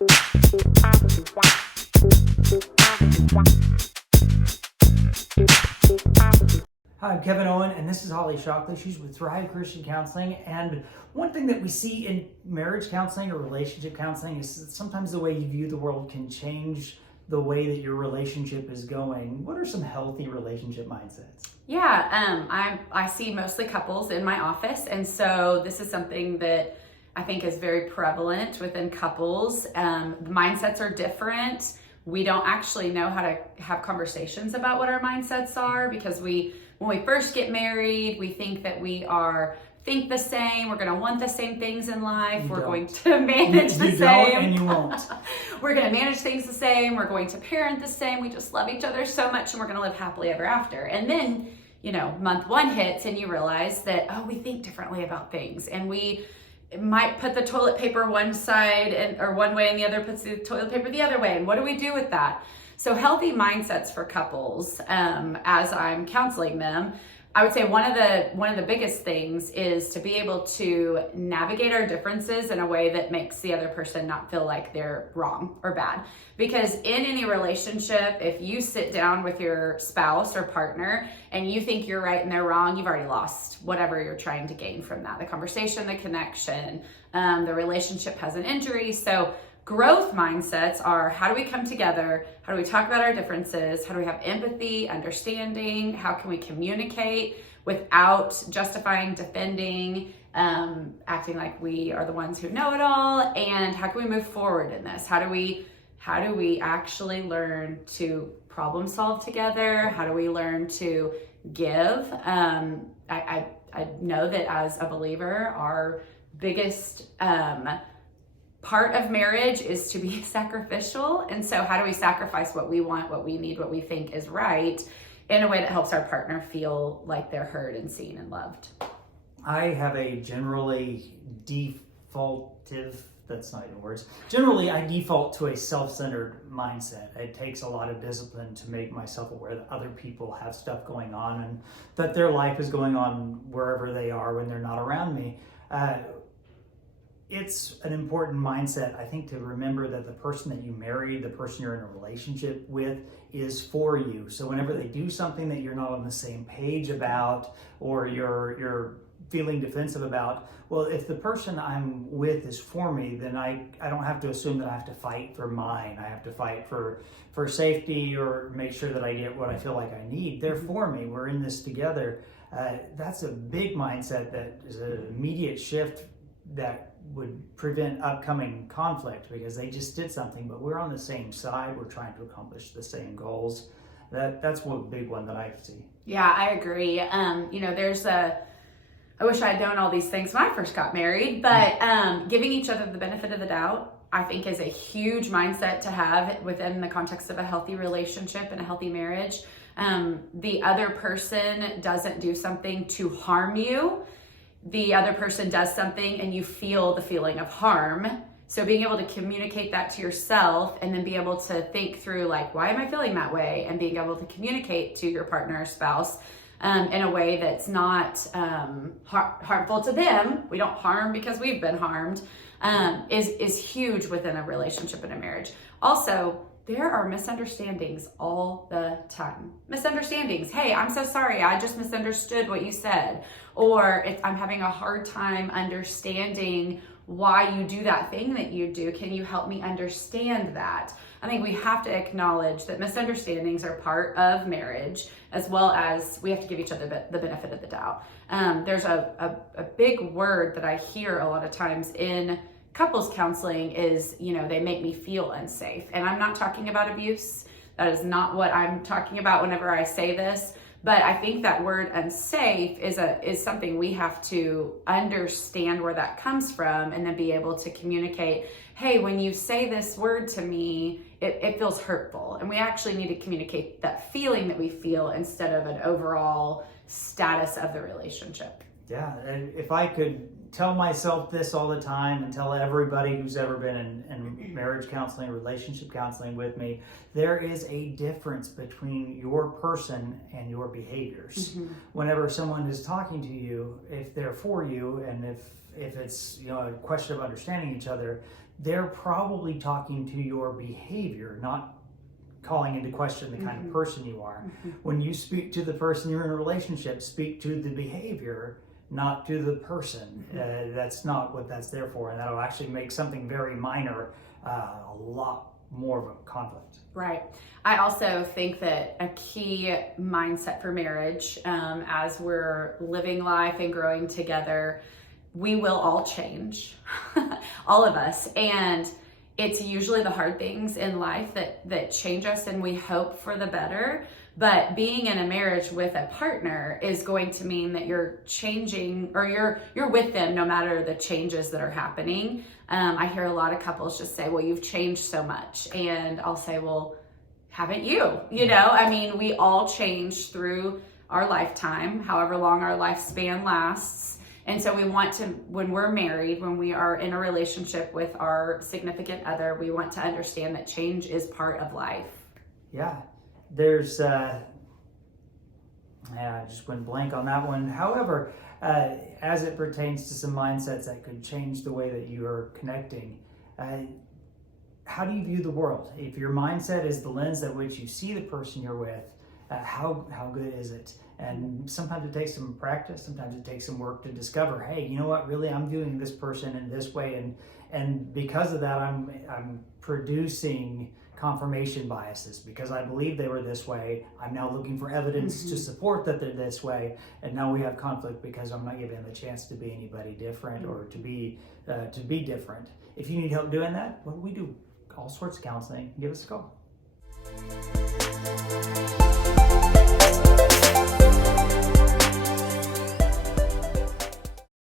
Hi, I'm Kevon Owen, and this is Holly Shockley. She's with Thrive Christian Counseling. And one thing that we see in marriage counseling or relationship counseling is that sometimes the way you view the world can change the way that your relationship is going. What are some healthy relationship mindsets? Yeah, I see mostly couples in my office, and so this is something that I think is very prevalent within couples. The mindsets are different. We don't actually know how to have conversations about what our mindsets are because when we first get married, we think that think the same. We're going to want the same things in life. We're going to manage the same. You don't and you won't. We're going to manage things the same. We're going to parent the same. We just love each other so much, and we're going to live happily ever after. And then, month one hits, and you realize that, we think differently about things, and we might put the toilet paper one side or one way, and the other puts the toilet paper the other way. And what do we do with that? So healthy mindsets for couples, as I'm counseling them, I would say one of the biggest things is to be able to navigate our differences in a way that makes the other person not feel like they're wrong or bad. Because in any relationship, if you sit down with your spouse or partner and you think you're right and they're wrong, you've already lost whatever you're trying to gain from that. The conversation, the connection, the relationship has an injury. So growth mindsets are, how do we come together? How do we talk about our differences? How do we have empathy, understanding? How can we communicate without justifying, defending, acting like we are the ones who know it all? And how can we move forward in this? How do we actually learn to problem solve together? How do we learn to give? I know that as a believer, our biggest part of marriage is to be sacrificial. And so how do we sacrifice what we want, what we need, what we think is right in a way that helps our partner feel like they're heard and seen and loved? I have a generally Generally, I default to a self-centered mindset. It takes a lot of discipline to make myself aware that other people have stuff going on and that their life is going on wherever they are when they're not around me. It's an important mindset, I think, to remember that the person that you marry, the person you're in a relationship with, is for you. So whenever they do something that you're not on the same page about, or you're feeling defensive about, well, if the person I'm with is for me, then I don't have to assume that I have to fight for mine. I have to fight for safety or make sure that I get what I feel like I need. They're for me. We're in this together. That's a big mindset that is an immediate shift that would prevent upcoming conflict because they just did something, but we're on the same side. We're trying to accomplish the same goals. That's one big one that I see. Yeah, I agree. I wish I had known all these things when I first got married, but giving each other the benefit of the doubt, I think, is a huge mindset to have within the context of a healthy relationship and a healthy marriage. The other person doesn't do something to harm you. The other person does something and you feel the feeling of harm. So being able to communicate that to yourself and then be able to think through, like, why am I feeling that way? And being able to communicate to your partner or spouse in a way that's not harmful to them. We don't harm because we've been harmed, is huge within a relationship and a marriage. Also, there are misunderstandings all the time. Misunderstandings. Hey, I'm so sorry. I just misunderstood what you said. Or I'm having a hard time understanding why you do that thing that you do. Can you help me understand that? I think we have to acknowledge that misunderstandings are part of marriage, as well as we have to give each other the benefit of the doubt. There's a big word that I hear a lot of times in couples counseling is, they make me feel unsafe. And I'm not talking about abuse. That is not what I'm talking about whenever I say this. But I think that word unsafe is something we have to understand where that comes from and then be able to communicate, hey, when you say this word to me, it feels hurtful. And we actually need to communicate that feeling that we feel instead of an overall status of the relationship. Yeah, and if I could tell myself this all the time and tell everybody who's ever been in marriage counseling, relationship counseling with me, there is a difference between your person and your behaviors. Whenever someone is talking to you, if they're for you and if it's a question of understanding each other, they're probably talking to your behavior, not calling into question the kind of person you are. When you speak to the person you're in a relationship, speak to the behavior, not to the person. That's not what that's there for, and that'll actually make something very minor a lot more of a conflict. Right. I also think that a key mindset for marriage, as we're living life and growing together, we will all change, all of us, and it's usually the hard things in life that change us, and we hope for the better. But being in a marriage with a partner is going to mean that you're changing, or you're with them no matter the changes that are happening. I hear a lot of couples just say, well, you've changed so much. And I'll say, well, haven't you? I mean, we all change through our lifetime, however long our lifespan lasts. And so we want to, when we're married, when we are in a relationship with our significant other, we want to understand that change is part of life. Yeah, there's, I just went blank on that one. However, as it pertains to some mindsets that could change the way that you are connecting, how do you view the world? If your mindset is the lens at which you see the person you're with, how good is it? And sometimes it takes some practice, sometimes it takes some work to discover, hey, you know what, really I'm viewing this person in this way, and because of that I'm producing confirmation biases. Because I believe they were this way, I'm now looking for evidence to support that they're this way, and now we have conflict because I'm not giving them a chance to be anybody different or to be different. If you need help doing that, what do? All sorts of counseling. Give us a call.